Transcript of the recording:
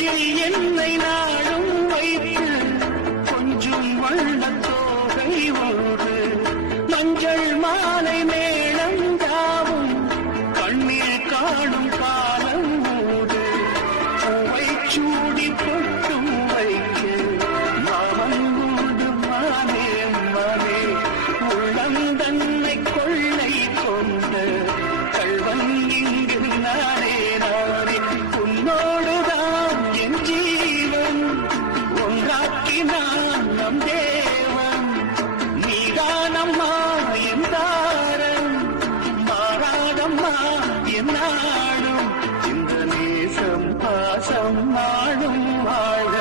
நெஞ்சில் என்னை நாடும் வைத்து கொஞ்சம் வண்ணத் தோகை ஒன்று மஞ்சள் மாலை மேளம் யாவும் கண்ணீர் காணும் காலம் மூடு பூவை சூடி பொட்டும் வைக்க மாமன் உண்டு மானே மானே உள்ளம் தன்னை கொள்ளை கொண்ட கள்வன் இங்கு நானே நானே உன்னோடுதான் என் ஜீவன் ஒன்றாக்கினான் நம் தேவன் நீதானம்மா என் தாரம் மாறாதம்மா என் நாடும் இந்த நேசம் பாசம் நாடும் வாழ